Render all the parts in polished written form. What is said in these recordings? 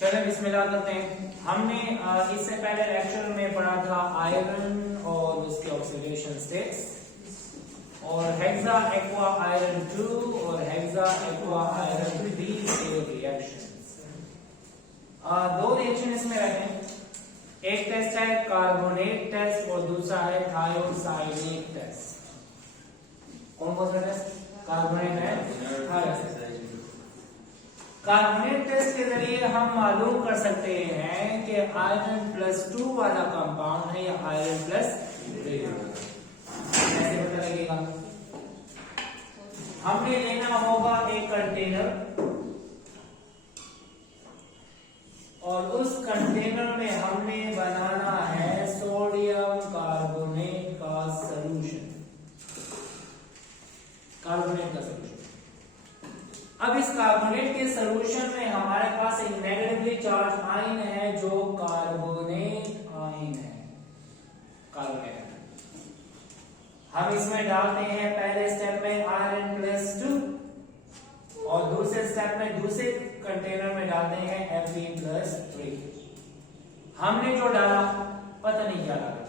चलो बिस्मिल्लाह करते हैं। हमने इससे पहले लेक्चर में पढ़ा था आयरन और उसके ऑक्सीडेशन स्टेट्स और हेक्सा एक्वा आयरन 2 और हेक्सा एक्वा आयरन 3 के रिएक्शंस। दो रिएक्शन इसमें रहते हैं। एक टेस्ट है कार्बोनेट टेस्ट और दूसरा है थायोसाइलेट टेस्ट। कौन कौन सा टेस्ट? कार्बोनेट है थायोसाइलेट। कार्बोनेट टेस्ट के जरिए हम मालूम कर सकते हैं कि आयरन +2 वाला कंपाउंड है या आयरन +3 वाला। कैसे पता लगेगा? हमने लेना होगा एक कंटेनर और उस कंटेनर में हमने बनाना है सोडियम कार्बोनेट का सॉल्यूशन। कार्बोनेट का सॉल्यूशन। अब इस कार्बोनेट के सॉल्यूशन में हमारे पास एक नेगेटिवली चार्ज आयन है जो कार्बोनेट आयन है। कार्बोनेट हम इसमें डालते हैं पहले स्टेप में आयरन +2 और दूसरे स्टेप में दूसरे कंटेनर में डालते हैं Fe+3। हमने जो डाला पता नहीं क्या डाला,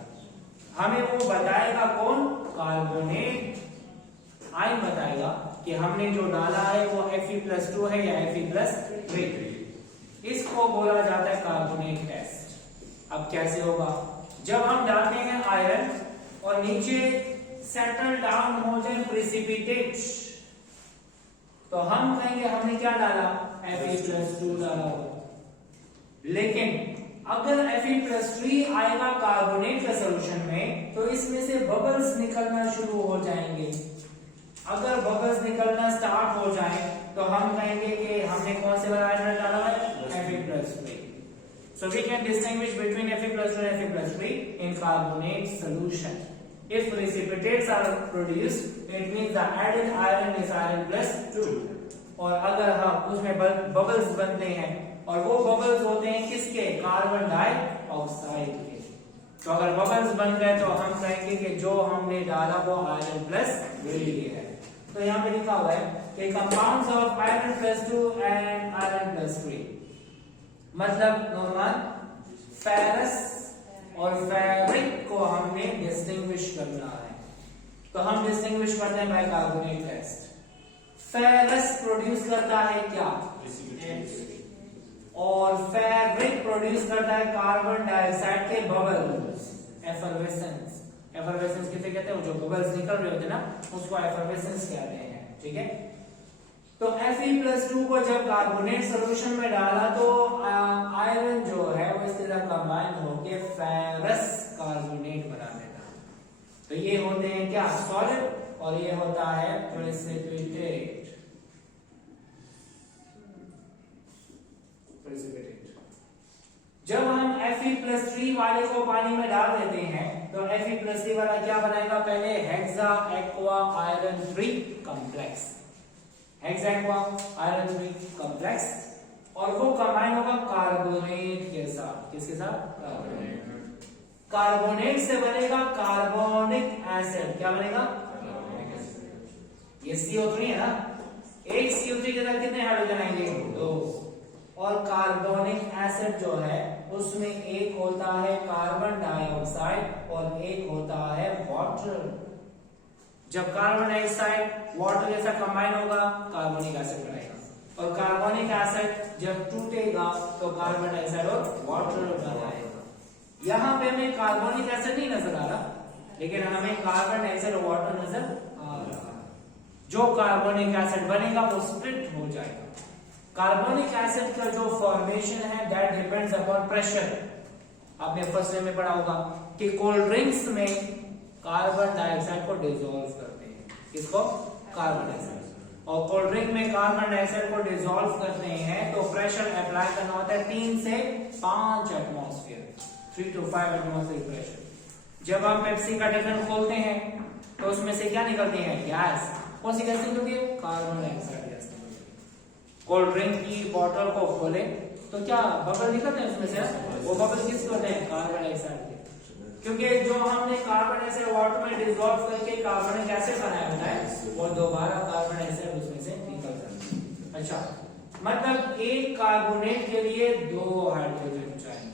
हमें वो बताएगा कौन? कार्बोनेट आयन बताएगा कि हमने जो डाला है वो Fe+2 है या Fe+3। इसको बोला जाता है कार्बोनेट टेस्ट। अब कैसे होगा? जब हम डालते हैं आयरन और नीचे सेटल डाउन हो जाए प्रेसिपिटेट, तो हम कहेंगे हमने क्या डाला? Fe+2 डाला हो। लेकिन अगर Fe+3 आएगा कार्बोनेट का सॉल्यूशन में तो इसमें से बबल्स निकलना शुरू हो जाएंगे। अगर बबल्स निकलना स्टार्ट हो जाए तो हम कहेंगे कि हमने कौन से वाला आयरन डाला है? Fe+3। So we can distinguish between Fe+2 and Fe+3 in carbonate solution. If precipitates are produced, it means the added iron is iron+2. और अगर हम उसमें बबल्स बनते हैं और वो बबल्स होते हैं किसके? कार्बन डाइऑक्साइड के। तो अगर बबल्स बन गए तो हम कहेंगे कि जो हमने डाला वो iron+3 है। तो यहाँ पे लिखा हुआ है कि compounds of iron+2 and iron+3 मतलब नॉर्मल फेरस और फेरिक को हमने डिस्टिंग्विश करना है। तो हम डिस्टिंग्विश करते हैं by carbonate test. Ferrous produce करता है क्या? और फेरिक प्रोड्यूस करता है कार्बन डाइऑक्साइड के बबल्स, एफरवेसेंस। एफरवेसेंस किसे कहते हैं? जो बबल्स निकल रहे होते हैं ना, उसको एफरवेसेंस कहते हैं। ठीक है। तो Fe+2 को जब कार्बोनेट सॉल्यूशन में डाला तो आयरन जो है वो इस तरह कंबाइन होकर फेरस कार्बोनेट बना देता। तो ये होते हैं क्या? सॉलिड और ये होता है प्रेसिपिटेट। जब हम Fe+3 वाले को पानी में डाल देते हैं तो Fe+3 वाला क्या बनाएगा? पहले hexa aqua iron 3 complex. Hexa aqua iron 3 complex और वो कंबाइन होगा कार्बोनेट के साथ। किसके साथ? कार्बोनेट। कार्बोनेट से बनेगा कार्बोनिक एसिड। क्या बनेगा? ये CO3 है ना। एक CO3 के साथ कितने हाइड्रोजन आएंगे? 2। और कार्बोनिक एसिड जो है उसमें एक होता है कार्बन डाइऑक्साइड और एक होता है वाटर। जब कार्बन डाइऑक्साइड वाटर के साथ कंबाइन होगा कार्बोनिक एसिड बनाएगा और कार्बोनिक एसिड जब टूटेगा तो कार्बन डाइऑक्साइड और वाटर बनाएगा। यहाँ पे हमें कार्बोनिक एसिड नहीं नजर आ रहा, लेकिन हमें कार्बन डाइऑक्साइड और वाटर नजर आ रहा है। जो कार्बोनिक एसिड बनेगा वो स्प्लिट हो जाएगा। कार्बोनिक एसिड का जो फॉर्मेशन है दैट डिपेंड्स अपॉन प्रेशर। आपने फर्स्ट ईयर में पढ़ा होगा कि कोल्ड ड्रिंक्स में कार्बन डाइऑक्साइड को डिसॉल्व करते हैं। किसको? Carbon dioxide. और कोल्ड ड्रिंक में कार्बन डाइऑक्साइड को डिसॉल्व करते हैं तो प्रेशर अप्लाई करना होता है 3 से 5 एटमॉस्फेयर, 3 to 5 एटमॉस्फेयर प्रेशर। जब हम पेप्सी का ढक्कन खोलते हैं तो उसमें से क्या निकलती है? गैस। कौन सी गैस निकलती है? Carbon dioxide gas. Cold drink की बोतल को खोले तो क्या बबल निकलते हैं उसमें से? वो बबल किसके होते हैं? कार्बन डाइऑक्साइड के। क्योंकि जो हमने कार्बन डाइऑक्साइड वाटर में डिसॉल्व करके कार्बनिक एसिड बनाया होता है वो दोबारा कार्बन डाइऑक्साइड उसमें से निकल जाता है। अच्छा, मतलब एक कार्बोनेट के लिए 2 हाइड्रोजन चाहिए,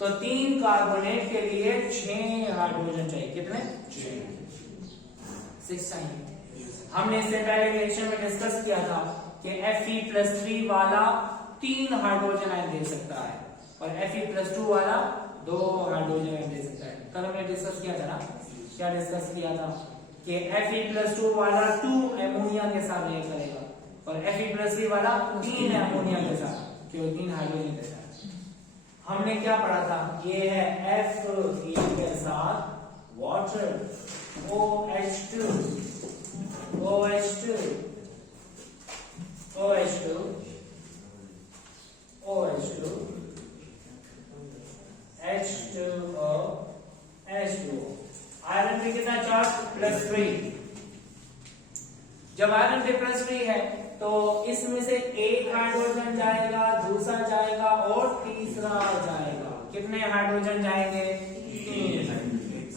तो 3 कार्बोनेट के लिए 6 हाइड्रोजन चाहिए। कितने? 6 चाहिए। हमने इससे पहले रिएक्शन में डिस्कस किया था कि Fe+3 वाला 3 हाइड्रोजन आयन दे सकता है और Fe+2 वाला 2 हाइड्रोजन आयन दे सकता है। कल हमने डिस्कस किया था ना, क्या डिस्कस किया था कि Fe+2 वाला 2 एमोनिया के साथ रिएक्ट करेगा और Fe+3 वाला 3 एमोनिया के साथ, क्यों 3 हाइड्रोजन के साथ। हमने क्या पढ़ा था, ये है Fe के साथ water OH2 OH2 OH2 OH2 H2O H2O। Iron पे कितना चार्ज? +3। जब आयरन पे +3 है तो इसमें से एक हाइड्रोजन जाएगा, दूसरा जाएगा और तीसरा जाएगा। कितने हाइड्रोजन जाएंगे? 3।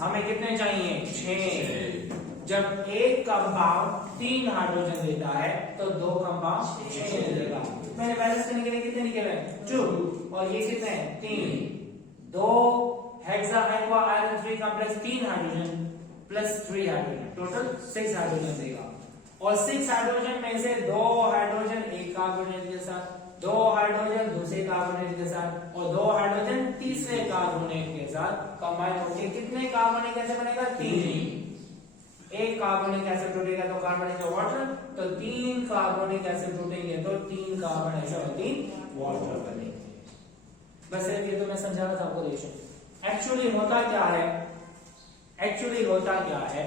हमें कितने चाहिए? 6। जब एक कंपाउंड 3 हाइड्रोजन देता है तो 2 कंपाउंड 6 देगा। मैंने बैलेंस करने के लिए कितने निकले? 2। और ये कितने हैं? 3। 2 hexa aqua iron 3 complex 3 hydrogen plus 3 hydrogen, total 6 hydrogen देगा। और 6 हाइड्रोजन में से 2 हाइड्रोजन एक कार्बोनेट के साथ, 2 हाइड्रोजन दूसरे कार्बोनेट के साथ और 2 हाइड्रोजन तीसरे कार्बोनेट के साथ कंबाइन होकर कितने कार्बोनिक एसिड बनेगा? 3। एक कार्बोनिक एसिड टूटेगा तो कार्बोनिक वाटर, तो 3 कार्बोनिक एसिड टूटेंगे तो 3 कार्बन एसिड 3 वाटर बनेंगे। बस ये तो मैं समझा रहा था आपको रिएक्शन। एक्चुअली होता क्या है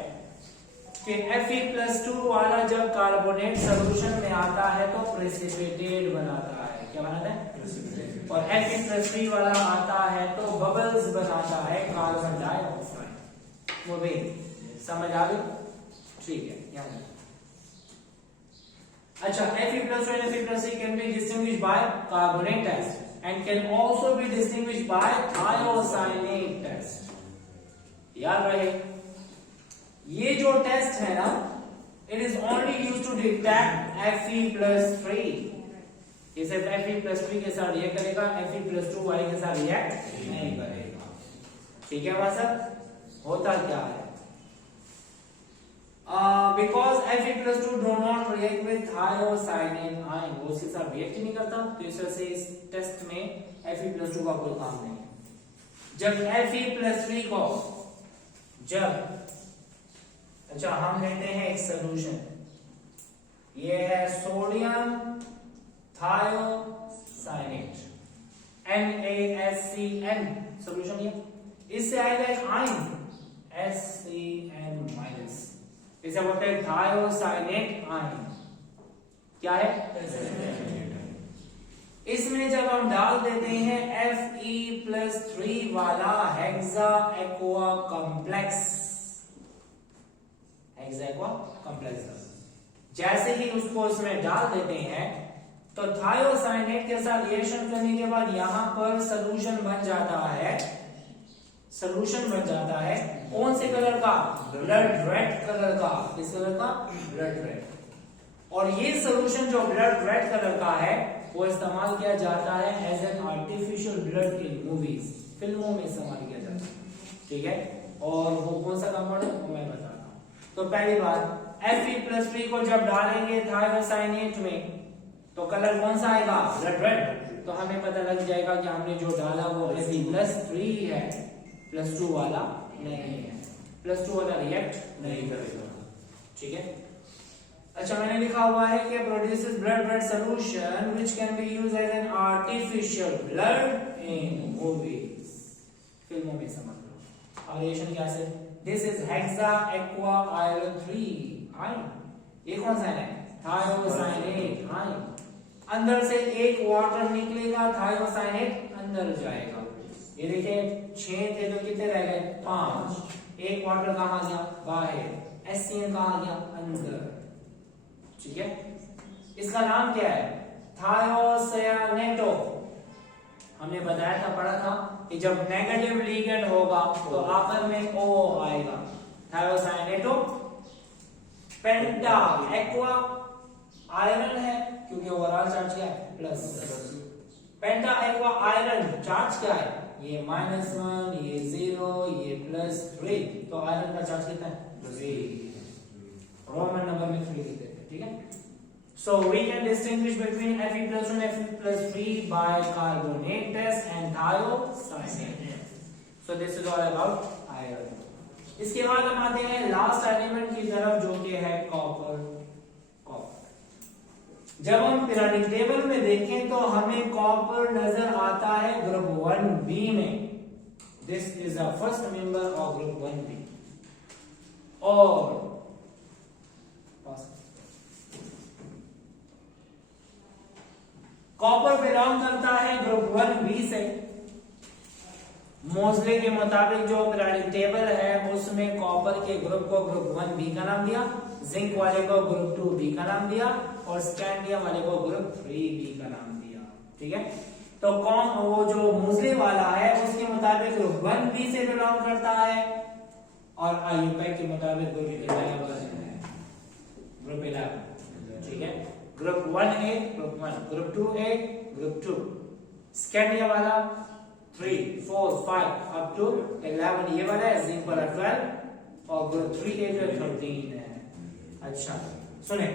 कि Fe+2 वाला जब कार्बोनेट सॉल्यूशन में आता है तो प्रेसिपिटेट बनाता है। क्या बनाता है? और Fe+3 वाला आता है तो बबल्स बनाता है, कार्बन डाइऑक्साइड। वो भी समझ आ गई? ठीक है, यहाँ अच्छा। Fe+2 and Fe+3 can be distinguished by carbonate test and can also be distinguished by thiocyanate test। याद रहे, ये जो टेस्ट है ना, it is only use to detect Fe+3। ये सिर्फ Fe+3 के साथ रिएक्ट करेगा, Fe+2 वाले के साथ रिएक्ट नहीं करेगा। ठीक है वहां सब होता क्या है? Because Fe+2 do not react with thiocyanate ion, वो उसके साथ रिएक्ट ही नहीं करता, तो इस वजह से इस टेस्ट में Fe+2 का कोई काम नहीं है। जब Fe+3 को अच्छा हम लेते हैं एक सॉल्यूशन, ये है सोडियम थायोसाइनेट NaSCN सॉल्यूशन। ये इससे आएगा एक आयन SCN-, इसे बोलते हैं थायोसाइनेट आयन। क्या है? इसमें जब हम डाल देते हैं Fe+3 वाला हेक्सा एक्वा कॉम्प्लेक्स, जैसे ही उसको इसमें डाल देते हैं तो थायोसाइनेट के साथ रिएक्शन करने के बाद यहां पर सॉल्यूशन बन जाता है कौन से कलर का? ब्लड रेड कलर का। किस कलर का? Blood red. और ये सॉल्यूशन जो ब्लड रेड कलर का है वो इस्तेमाल किया जाता है as an artificial blood in movies, फिल्मों में इस्तेमाल किया जाता है। ठीक है, और वो कौन सा कंपाउंड है वो मैं बताता हूं। तो पहली बात, Fe+3 को जब डालेंगे थायोसाइनेट में तो कलर कौन सा आएगा? Blood red. तो हमें पता लग जाएगा कि हमने जो डाला वो Fe+3 है, +2 वाला नहीं है। +2 वाला रिएक्ट नहीं करेगा। ठीक है, अच्छा मैंने लिखा हुआ है कि produces blood red solution which can be used as an artificial blood in movies, फिल्मों में समझ लो। और रिएक्शन क्या है? This is hexa aqua iron 3 ion. ये कौन सा है? Thiocyanate ion. अंदर से एक वाटर निकलेगा, थायोसाइनेट अंदर जाएगा। ये देखिए 6 थे तो कितने रह गए? 5। एक वाटर कहां गया? बाहर। SCN कहां गया? अंदर। ठीक है, इसका नाम क्या है? थायोसानेटो। हमने बताया था, पढ़ा था कि जब नेगेटिव लिगेंड होगा तो आखिर में O आएगा। थायोसानेटो पेंटा एक्वा आयरन है क्योंकि ओवरऑल चार्ज क्या है प्लस। पेंटा एक्वा आयरन चार्ज क्या है, ये -1, ये 0, ये +3, तो आयरन का चार्ज कितना है 3। रोमन नंबर में 3 लिख देते हैं, ठीक है। So we can distinguish between Fe+1 and Fe+3 by carbonate test and thiocyanate test. So this is all about iron. इसके बाद हम आते हैं लास्ट एलिमेंट की तरफ जो कि है कॉपर। जब हम पीरियोडिक टेबल में देखें तो हमें कॉपर नजर आता है ग्रुप 1b में। This is the first member of group 1b। और कॉपर बिलोंग करता है ग्रुप 1b से। मोजले के मुताबिक जो पीरियोडिक टेबल है उसमें कॉपर के ग्रुप को ग्रुप 1b का नाम दिया, जिंक वाले को ग्रुप 2b का नाम दिया और स्कैंडियम वाले को ग्रुप 3b का नाम दिया, ठीक है। तो कौन वो जो मोजले वाला है उसके मुताबिक ग्रुप 1b से बिलोंग करता है और आईयूपैक के मुताबिक ग्रुप 11, ठीक है। Group 1a group 1, group 2a group 2, scandium वाला 3, 4, 5 अप टू 11 ये वाला है, जिंक वाला 12 और ग्रुप 3a जो 13 है। अच्छा सुने,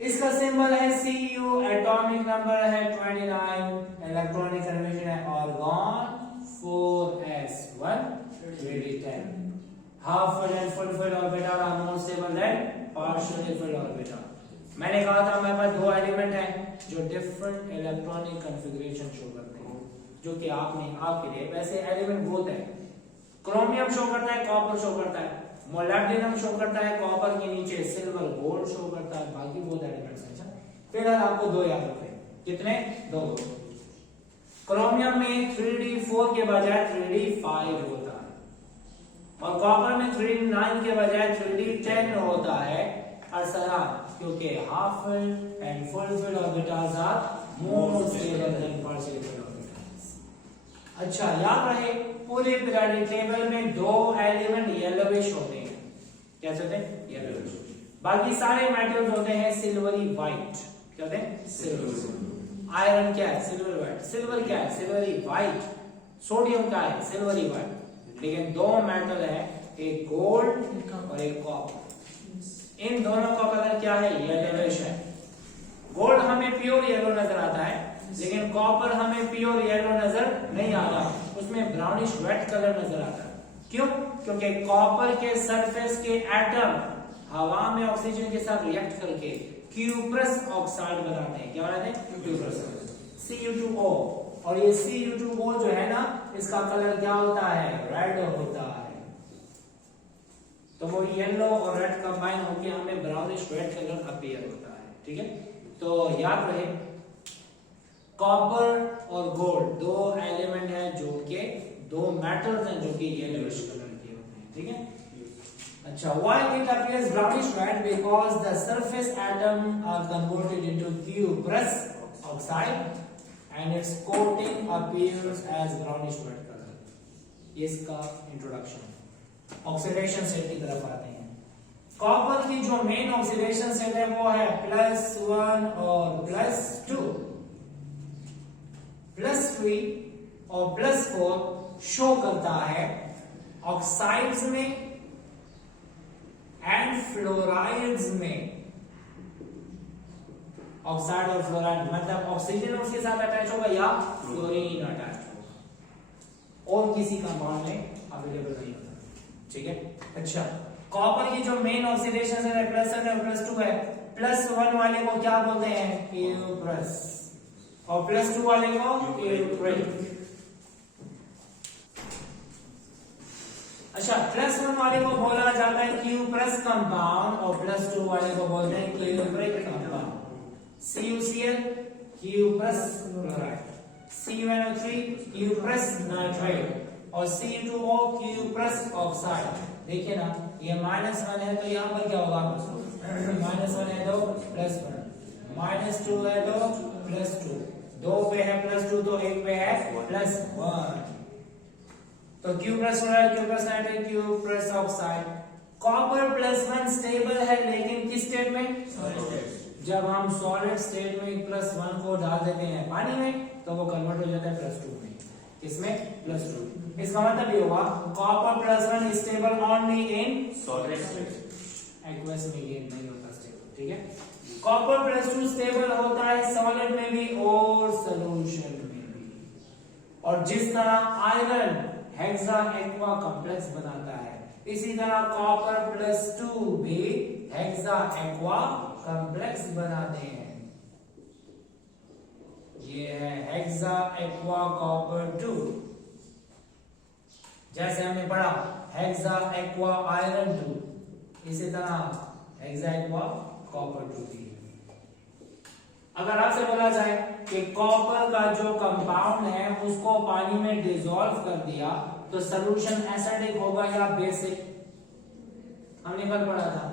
इसका सिंबल है Cu, एटॉमिक नंबर है 29, इलेक्ट्रॉनिक कन्फर्मेशन है argon 4s1 3d10। Half full and full full orbital are more stable than partially full orbital. मैंने कहा था हमारे पास दो एलिमेंट हैं जो डिफरेंट इलेक्ट्रॉनिक कॉन्फ़िगरेशन शो करते हैं, जो कि आपके लिए वैसे एलिमेंट बहुत है। क्रोमियम शो करता है, कॉपर शो करता है, मोलिब्डेनम शो करता है, कॉपर के नीचे सिल्वर गोल्ड शो करता है, बाकी बहुत एलिमेंट्स हैं। फिलहाल आपको दो याद रखें, कितने? दो। क्रोमियम में 3d4 के बजाय 3d5 होता है और कॉपर में 3d9 के बजाय 3d10 होता है। अरसला क्योंकि half full and full full orbitals are more stable than partial full orbitals. अच्छा याद रहे, पूरे पीरियोडिक टेबल में दो एलिमेंट येलोविश होते हैं। कैसे होते हैं? येलोविश। बाकी सारे मेटल्स होते हैं सिल्वरी व्हाइट। क्या होते हैं? सिल्वर। आयरन क्या है? Silver white. सिल्वर क्या है? Silvery white. सोडियम क्या है? Silvery white. लेकिन दो मेटल है, एक गोल्ड और एक कॉपर। इन दोनों का कलर क्या है? येलोविश है। गोल्ड हमें प्योर येलो नजर आता है, लेकिन कॉपर हमें प्योर येलो नजर नहीं आता, उसमें ब्राउनिश रेड कलर नजर आता है। क्यों? क्योंकि कॉपर के सरफेस के एटम हवा में ऑक्सीजन के साथ रिएक्ट करके क्यूप्रस ऑक्साइड बनाते हैं। क्या बनाते हैं? Cuprous, Cu2O। और ये Cu2O जो है ना, इसका कलर क्या होता है? रेड होता है। तो वो येलो और रेड कंबाइन होकर हमें ब्राउनिश रेड कलर अपीयर होता है, ठीक है। तो याद रहे, कॉपर और गोल्ड दो एलिमेंट हैं जो कि दो मेटल्स हैं जो कि येलोइश कलर के होते हैं, ठीक है। अच्छा, why it appears brownish red? Because the surface atom are converted into cuprous oxide and its coating appears as brownish red color. इसका इंट्रोडक्शन। ऑक्सीडेशन सेट की तरफ आते हैं। कॉपर की जो मेन ऑक्सीडेशन सेट है वो है +1 और +2। +3 और +4 शो करता है ऑक्साइड्स में एंड फ्लोराइड्स में। ऑक्साइड और फ्लोराइड मतलब ऑक्सीजन उसके साथ अटैच होगा या फ्लोरीन अटैच होगा, और किसी कंपाउंड में अवेलेबल नहीं होता, ठीक है। अच्छा, कॉपर की जो मेन ऑक्सीडेशन है +1 और +2 है। +1 वाले को क्या बोलते हैं? क्यूप्रस, और +2 वाले को क्यूप्रिक। अच्छा, +1 वाले को बोला जाता है क्यूप्रस कंपाउंड और +2 वाले को बोलते हैं cupric compound. CuCl cuprous chloride, CuNO3 cuprous nitride और Cu2O क्यूप्रस ऑक्साइड। देखिए ना, ये -1 है तो यहाँ पर क्या होगा? -1 है तो +1, -2 है तो +2, 2 पे है +2 तो 1 पे है +1। तो cuprous chloride, cuprous nitride, cuprous oxide. Copper +1 stable है, लेकिन किस स्टेट में? जब हम सॉलिड स्टेट में +1 को डाल देते हैं पानी में तो वो कन्वर्ट हो जाता है +2 में। इसमें +2, इसका मतलब ये होगा copper +1 stable only in solid state. Aqueous में ये नहीं होता स्टेबल, ठीक है। कॉपर +2 स्टेबल होता है सॉलिड में भी और सॉल्यूशन में भी। और जिस तरह आयरन हेक्सा एक्वा कॉम्प्लेक्स बनाता है, इसी तरह कॉपर +2 भी हेक्सा एक्वा कॉम्प्लेक्स बनाते हैं। ये है हेक्सा एक्वा कॉपर 2। जैसे हमने पढ़ा हेक्सा एक्वा आयरन 2, इसी तरह हेक्सा एक्वा कॉपर 2 भी। अगर आपसे बोला जाए कि कॉपर का जो कंपाउंड है उसको पानी में डिसॉल्व कर दिया तो सॉल्यूशन एसिडिक होगा या बेसिक? हमने कल पढ़ा था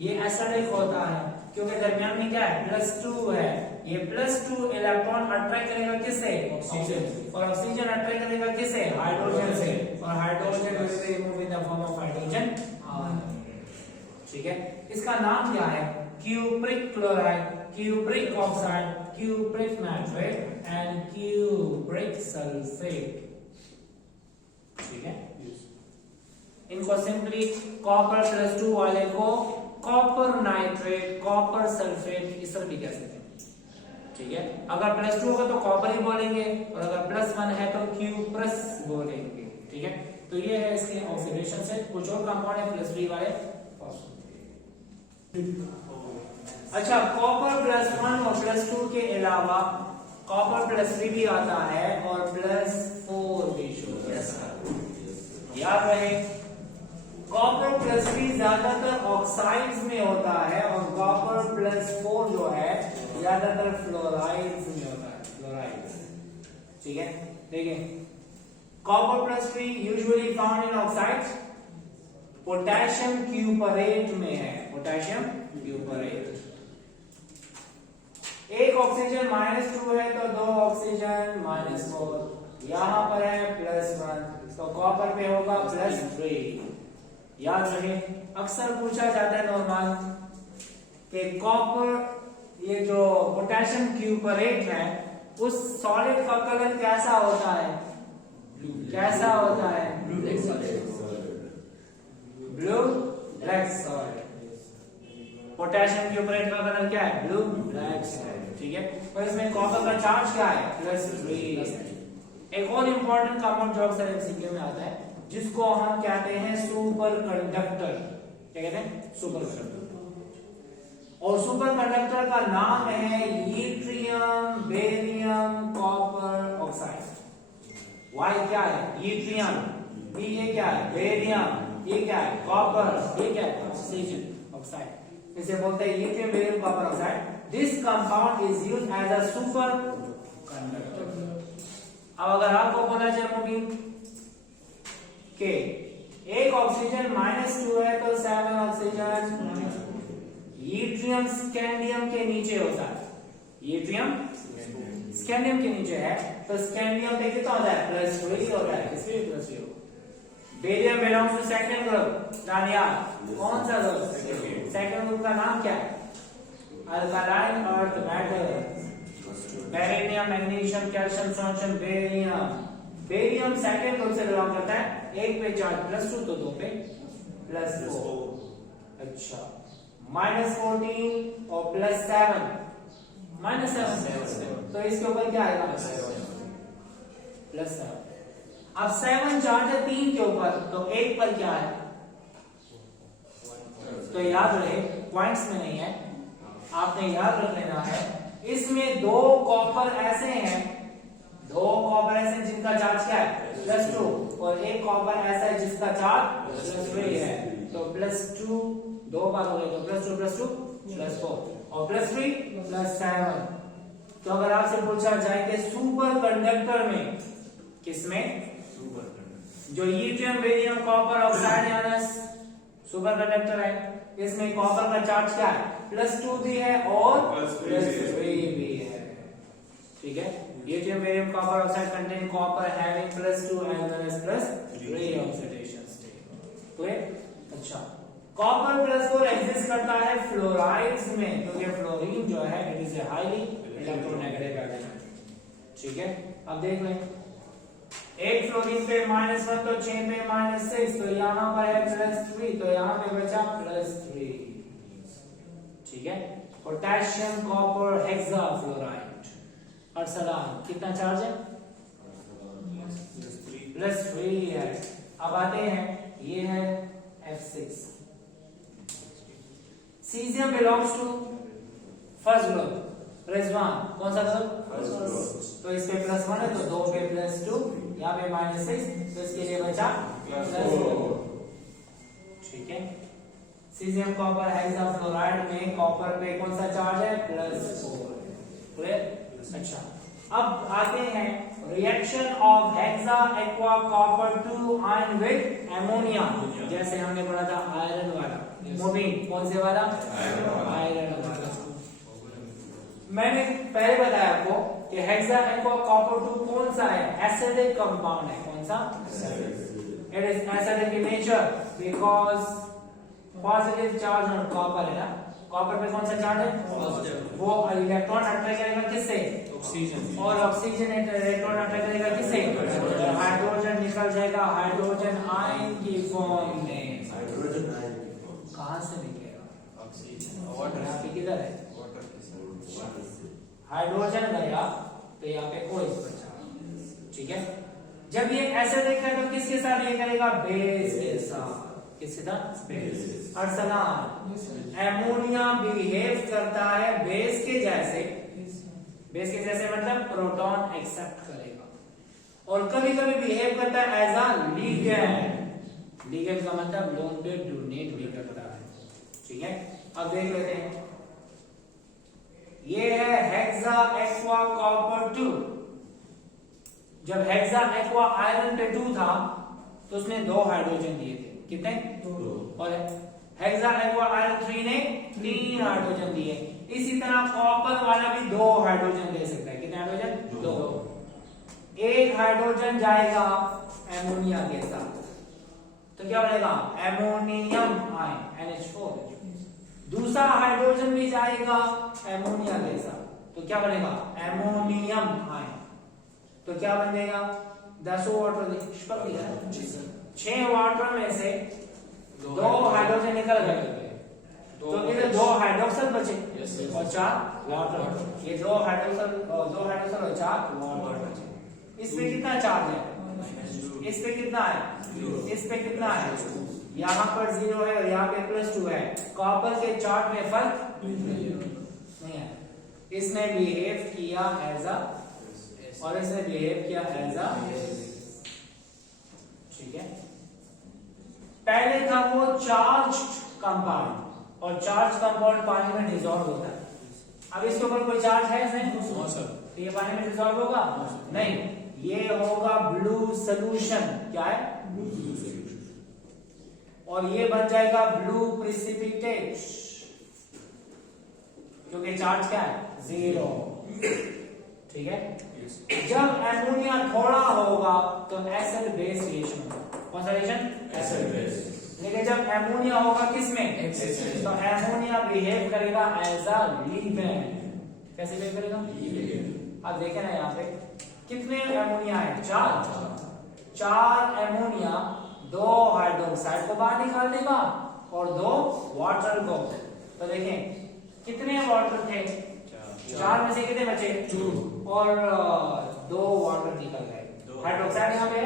ये एसिडिक होता है क्योंकि दरमियान में क्या है +2 है। ये +2 इलेक्ट्रॉन अट्रैक्ट करेगा किससे? ऑक्सीजन। और ऑक्सीजन अट्रैक्ट करेगा किससे? हाइड्रोजन से। और hydrogen will be removed in the form of hydrogen ion. ठीक है, इसका नाम क्या है? Cupric chloride, cupric oxide, cupric nitrate and cupric sulphate. ठीक है, इनको सिंपली कॉपर +2 वाले को कॉपर नाइट्रेट, कॉपर सल्फेट इस तरह भी कह सकते हैं। ठीक है, अगर +2 होगा तो कॉपर ही बोलेंगे और अगर +1 है तो क्यूप्रस बोलेंगे। ठीक है, तो ये है इसके ऑक्सीडेशन से। कुछ और कंपाउंड है +3 वाले। अच्छा, कॉपर +1 और +2 के अलावा कॉपर +3 भी आता है और +4 भी शो करता है। याद रहे कॉपर +3 ज्यादातर ऑक्साइड्स में होता है और कॉपर +4 जो है ज्यादातर फ्लोराइड्स में होता है, फ्लोराइड्स। ठीक है, देखिए copper +3 usually found in oxides. Potassium cuprate में है, पोटेशियम क्यूपरेट। एक ऑक्सीजन -2 है तो 2 ऑक्सीजन -4। यहां पर है +1 तो कॉपर पे होगा +3। याद रहे अक्सर पूछा जाता है नॉर्मल कि कॉपर ये जो पोटेशियम क्यूपरेट है उस सॉलिड का कलर कैसा होता है? कैसा होता है? Blue black solid. पोटेशियम क्यूपरेट का कलर क्या है? Blue black solid. ठीक है, और इसमें कॉपर का चार्ज क्या है? +3। एक और इंपॉर्टेंट कंपाउंड जो अक्सर एमसीक्यू में आता है जिसको हम कहते हैं सुपर कंडक्टर। क्या कहते हैं? Super conductor. और सुपर कंडक्टर का नाम है yttrium barium copper oxide. Y क्या है? यट्रियम। बी ये क्या है? बेरियम। ये क्या है? कॉपर। ये क्या है? Oxygen oxide. इसे बोलते हैं yttrium barium copper oxide. This compound is used as a super conductor. अब अगर आपको बोला जाए मूवी के एक ऑक्सीजन -2 है तो 7 ऑक्सीजन। यट्रियम स्कैंडियम के नीचे होता है, यट्रियम स्कैंडियम के नीचे है तो स्कैंडियम पे कितना होता है? +3 होता है, इसलिए +3। Barium belongs to second group. Dania कौन सा ग्रुप? सेकंड ग्रुप का नाम क्या है? Alkaline earth metal. Beryllium, magnesium, calcium, sodium, barium. Barium second group से बिलोंग करता है। एक पे चार्ज +2 तो 2 पे +4। अच्छा, -14 और +7 -7 तो इसके ऊपर क्या आएगा? +7। अब 7 चार्ज है 3 के ऊपर तो 1 पर क्या है? तो याद रहे पॉइंट्स में नहीं है, आपने याद रख लेना है। इसमें 2 कॉपर ऐसे हैं, 2 कॉपर ऐसे जिनका चार्ज क्या है? +2 और एक कॉपर ऐसा है जिसका चार्ज +3 है। तो +2 2 बार हो गए तो +2 +4 और +3 +7। तो अगर आपसे पूछा जाए कि सुपर कंडक्टर में किसमें? जो यट्रियम बेरियम कॉपर ऑक्साइड यानी सुपर कंडक्टर है, इसमें कॉपर का चार्ज क्या है? +2 भी है और +3 भी है। ठीक है, yttrium barium copper oxide contain copper having +2 as well as +3 oxidation state। तो अच्छा, कॉपर +4 एग्जिस्ट करता है फ्लोराइड्स में, क्योंकि फ्लोरीन जो है it is a highly electronegative element. ठीक है, अब देख लें, एक फ्लोरीन पे -1 तो 6 पे -6, तो यहां पर है +3, तो यहां पे बचा +3। ठीक है, पोटेशियम कॉपर हेक्साफ्लोराइड अर्सलान कितना चार्ज है? +3 है। अब आते हैं, ये है F6। Caesium belongs to first group, Rizwan कौन सा ग्रुप? तो इस पे +1 है तो 2 पे +2, यहाँ पे -6, तो इसके लिए बचा +4। ठीक है, सीजियम कॉपर हेक्साफ्लोराइड में कॉपर पे कौन सा चार्ज है? +4। क्लियर? अच्छा, अब आते हैं reaction of hexa aqua copper 2 ion with ammonia, जैसे हमने पढ़ा था आयरन वाला। मोबिन कौन से वाला? आयरन वाला। मैंने पहले बताया आपको कि हेक्सा एक्वा कॉपर 2 कौन सा है? एसिडिक कंपाउंड है। कौन सा? It is acidic in nature because positive charge on copper है ना। कॉपर पे कौन सा चार्ज है? पॉजिटिव। वो इलेक्ट्रॉन अट्रैक्ट करेगा किससे? ऑक्सीजन। और ऑक्सीजन इलेक्ट्रॉन अट्रैक्ट करेगा किससे? हाइड्रोजन निकल जाएगा हाइड्रोजन आयन की फॉर्म में। हाइड्रोजन आयन कहां से निकलेगा? ऑक्सीजन। वाटर यहाँ पे किधर है? वाटर के साथ हाइड्रोजन गया तो यहाँ पे कोई बचा। ठीक है, जब ये एसिडिक है तो किसके साथ ये करेगा? बेस के साथ। किसके साथ? बेस। अर्सलान, एमोनिया बिहेव करता है बेस के जैसे। बेस के जैसे मतलब प्रोटॉन एक्सेप्ट करेगा, और कभी कभी बिहेव करता है एज अ लिगेंड। लिगेंड का मतलब लोन पे डोनेट भी करता है। ठीक है, अब देख लेते हैं, ये है हेक्सा एक्वा कॉपर 2। जब हेक्सा एक्वा आयरन पे 2 था तो उसने 2 हाइड्रोजन दिए थे। कितने? 2। और हेक्सा एक्वा आयरन 3 ने 3 हाइड्रोजन दिए। इसी तरह कॉपर वाला भी 2 हाइड्रोजन दे सकता है। कितने हाइड्रोजन? 2। एक हाइड्रोजन जाएगा एमोनिया के साथ तो क्या बनेगा? Ammonium ion NH4। दूसरा हाइड्रोजन भी जाएगा एमोनिया के साथ तो क्या बनेगा? Ammonium ion. तो क्या बनेगा? 10 वाटर 6 वाटर में से 2 हाइड्रोजन निकल गए तो इधर 2 हाइड्रोक्सल बचे और 4 वाटर। ये 2 हाइड्रोक्सल और 4 वाटर बचे। इसमें कितना चार्ज है? इस पे कितना है? इस पे कितना है? यहाँ पर 0 है और यहाँ पे +2 है। कॉपर के चार्ट में फर्क नहीं है। इसने बिहेव किया एज अ और इसने बिहेव किया एज अ। ठीक है, पहले था वो चार्ज कंपाउंड, और चार्ज कंपाउंड पानी में डिसॉल्व होता है। अब इसके ऊपर कोई चार्ज है इसमें? तो ये पानी में डिसॉल्व होगा? नहीं, ये होगा ब्लू सोल्यूशन। क्या है? Blue solution. और ये बन जाएगा ब्लू प्रिसिपिटेट, क्योंकि चार्ज क्या है? 0। ठीक है, जब एमोनिया थोड़ा होगा तो एसिड बेस रिएक्शन होगा। कौन सा रिएक्शन? Acid base. लेकिन जब एमोनिया होगा किसमें? तो एमोनिया बिहेव करेगा एज अ लिगेंड। कैसे बिहेव करेगा? लिगेंड। अब देखें ना यहाँ पे कितने एमोनिया है? 4 एमोनिया 2 हाइड्रोक्साइड को बाहर निकाल देगा और 2 वाटर को। तो देखें कितने वाटर थे? 4 में से कितने बचे? 2 और 2 वाटर निकल गए। हाइड्रोक्साइड यहाँ पे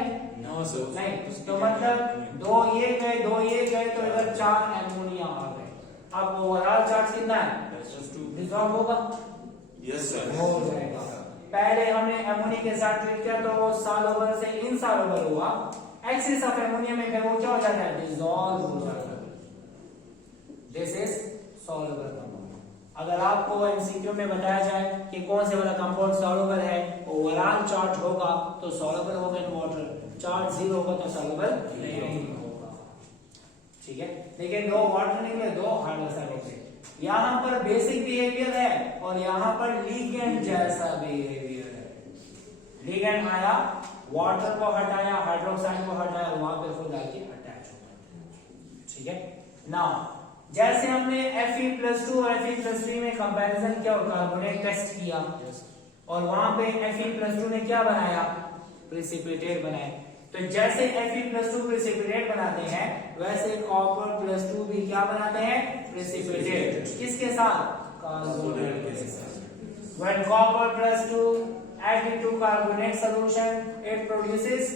नहीं, तो मतलब 2 ये गए 2 ये गए तो इधर 4 एमोनिया आ गए। अब ओवरऑल चार्ज कितना है? डिसॉल्व होगा? यस सर, हो जाएगा। पहले हमने एमोनिया के साथ ट्रीट किया तो वो सॉल्युबल से इनसॉल्युबल हुआ। एक्सेस ऑफ एमोनिया में वो क्या हो जाता है? डिसॉल्व हो जाता है। This is soluble compound. अगर आपको एमसीक्यू में बताया जाए कि कौन से वाला कंपाउंड सॉल्युबल है, ओवरऑल चार्ज होगा तो सॉल्युबल होगा इन वाटर, चार्ज 0 होगा तो सॉल्युबल नहीं होगा। ठीक है, लेकिन 2 वाटर निकले 2 हाइड्रोक्साइड निकले। यहां पर बेसिक बिहेवियर है और यहां पर लिगेंड जैसा बिहेवियर है। लिगेंड आया, वाटर को हटाया, हाइड्रोक्साइड को हटाया, वहां पे खुद आके अटैच होगा। ठीक है, नाउ जैसे हमने Fe+2 और Fe+3 में कंपैरिजन किया और कार्बोनेट टेस्ट किया और वहां पे Fe+2 ने क्या बनाया, प्रेसिपिटेट बनाए। तो जैसे Fe+2 प्रेसिपिटेट बनाते हैं वैसे Copper+2 भी क्या बनाते हैं, प्रेसिपिटेट। किसके साथ, कार्बोनेट के साथ। When Copper+2 add into carbonate solution it produces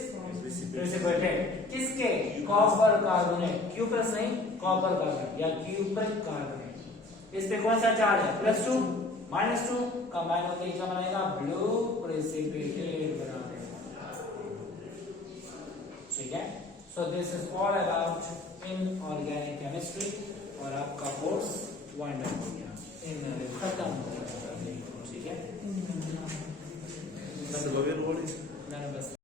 precipitate। किसके, कॉपर कार्बोनेट, Q+ नहीं कॉपर कार्बोनेट या क्यूप्रिक कार्बोनेट। इस पे कौन सा चार्ज है, +2 -2 कंबाइन होकर क्या बनेगा, ब्लू प्रेसिपिटेट बना देगा। ठीक है, so this is all about inorganic chemistry और आपका कोर्स वाइंड अप हो गया, इन खत्म हो गया। ठीक है, That's the मैंने बस